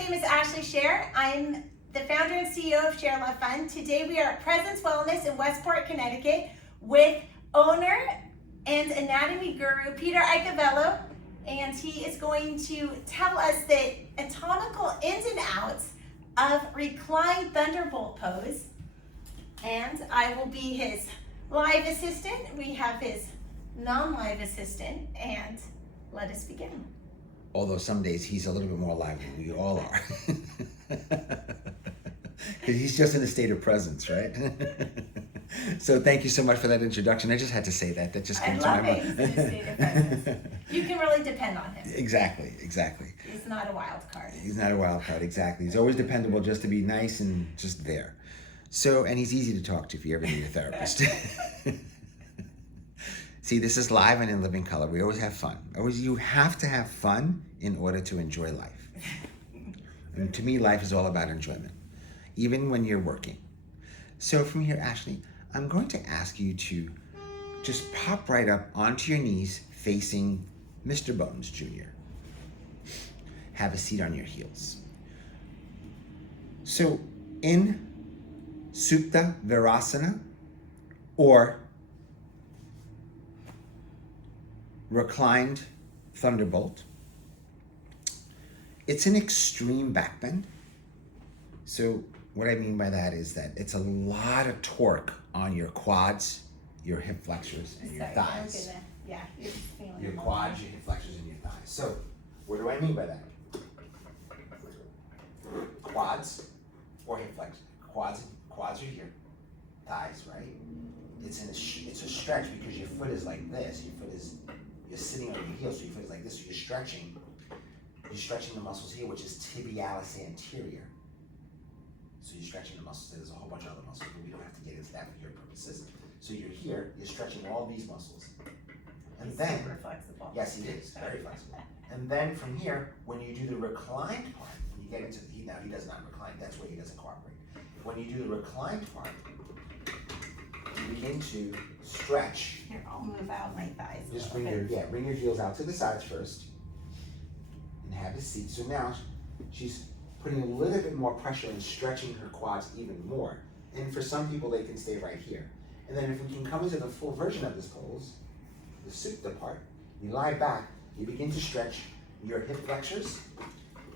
name is Ashley Share. I'm the founder and CEO of ShareLove.Fund. Today we are at Presence Wellness in Westport, Connecticut with owner and anatomy guru Peter Icavello, and he is going to tell us the anatomical ins and outs of Reclined Thunderbolt pose. And I will be his live assistant. We have his non-live assistant, and let us begin. Although some days he's a little bit more alive than we all are. Because he's just in a state of presence, right? So thank you so much for that introduction. I just had to say that. That just came to my mind. I love it. He's in a state of presence. You can really depend on him. Exactly. He's not a wild card. He's not a wild card, exactly. He's always dependable just to be nice and just there. So, and he's easy to talk to if you ever need a therapist. See, this is live and in living color. We always have fun. You have to have fun in order to enjoy life. And to me, life is all about enjoyment, even when you're working. So from here, Ashley, I'm going to ask you to just pop right up onto your knees facing Mr. Bones Jr. Have a seat on your heels. So in Supta Vajrasana or Reclined Thunderbolt, it's an extreme back bend. So what I mean by that is that it's a lot of torque on your quads, your hip flexors, and your thighs. Your quads, your hip flexors, and your thighs. So what do I mean by that? Quads or hip flexors. Quads are here. Thighs, right? It's a stretch because your foot is like this. You're sitting on your heels, so your foot is like this. So you're stretching the muscles here, which is tibialis anterior. So you're stretching the muscles. There's a whole bunch of other muscles, but we don't have to get into that for your purposes. So you're here, you're stretching all these muscles. And then, super flexible. Yes, he is, very flexible. And then from here, when you do the reclined part, you get into now he does not recline, that's where he doesn't cooperate. When you do the reclined part, you begin to stretch. Here, I'll move out my thighs. Just bring your heels out to the sides first and have a seat. So now she's putting a little bit more pressure and stretching her quads even more. And for some people, they can stay right here. And then if we can come into the full version of this pose, the Supta part, you lie back, you begin to stretch your hip flexors.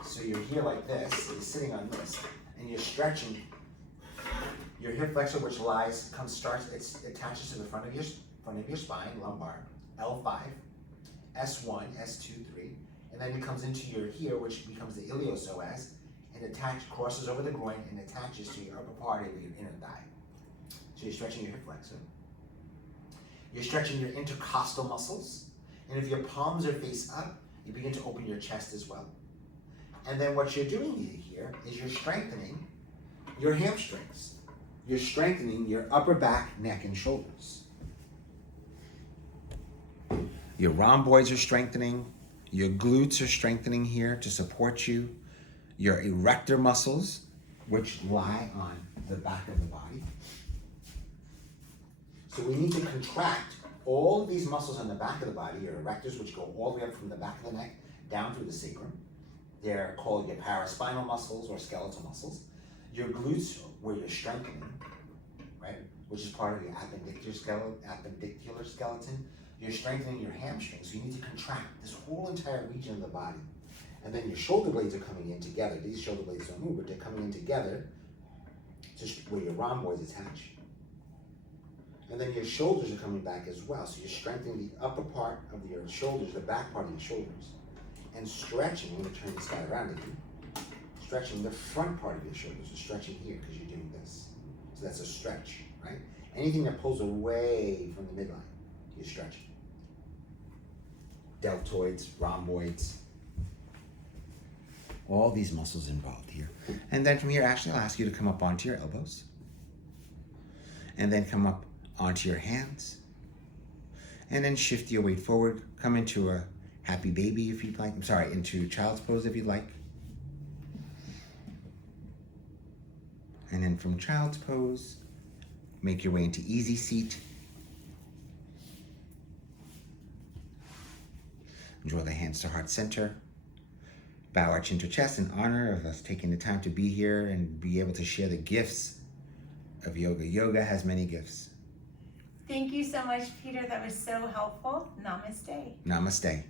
So you're here like this, you're sitting on this, and you're stretching your hip flexor, which it attaches to the front of your spine, lumbar, L5, S1, S2, 3, and then it comes into your here, which becomes the iliopsoas, and crosses over the groin and attaches to your upper part of your inner thigh. So you're stretching your hip flexor. You're stretching your intercostal muscles, and if your palms are face up, you begin to open your chest as well. And then what you're doing here is you're strengthening your hamstrings. You're strengthening your upper back, neck, and shoulders. Your rhomboids are strengthening. Your glutes are strengthening here to support you. Your erector muscles, which lie on the back of the body. So we need to contract all of these muscles on the back of the body, your erectors, which go all the way up from the back of the neck down through the sacrum. They're called your paraspinal muscles or skeletal muscles. Your glutes, where you're strengthening, right, which is part of your appendicular skeleton. You're strengthening your hamstrings, so you need to contract this whole entire region of the body. And then your shoulder blades are coming in together. These shoulder blades don't move, but they're coming in together, just where your rhomboids attach. And then your shoulders are coming back as well. So you're strengthening the upper part of your shoulders, the back part of your shoulders, and stretching. I'm going to turn this guy around again. Stretching the front part of your shoulders, so stretching here because you're doing this. So that's a stretch, right? Anything that pulls away from the midline, you're stretching. Deltoids, rhomboids, all these muscles involved here. And then from here, Ashley, I'll ask you to come up onto your elbows. And then come up onto your hands. And then shift your weight forward. Come into a happy baby if you'd like. Into child's pose if you'd like. And then from child's pose, make your way into easy seat. Draw the hands to heart center. Bow our chin to chest in honor of us taking the time to be here and be able to share the gifts of yoga. Yoga has many gifts. Thank you so much, Peter. That was so helpful. Namaste. Namaste.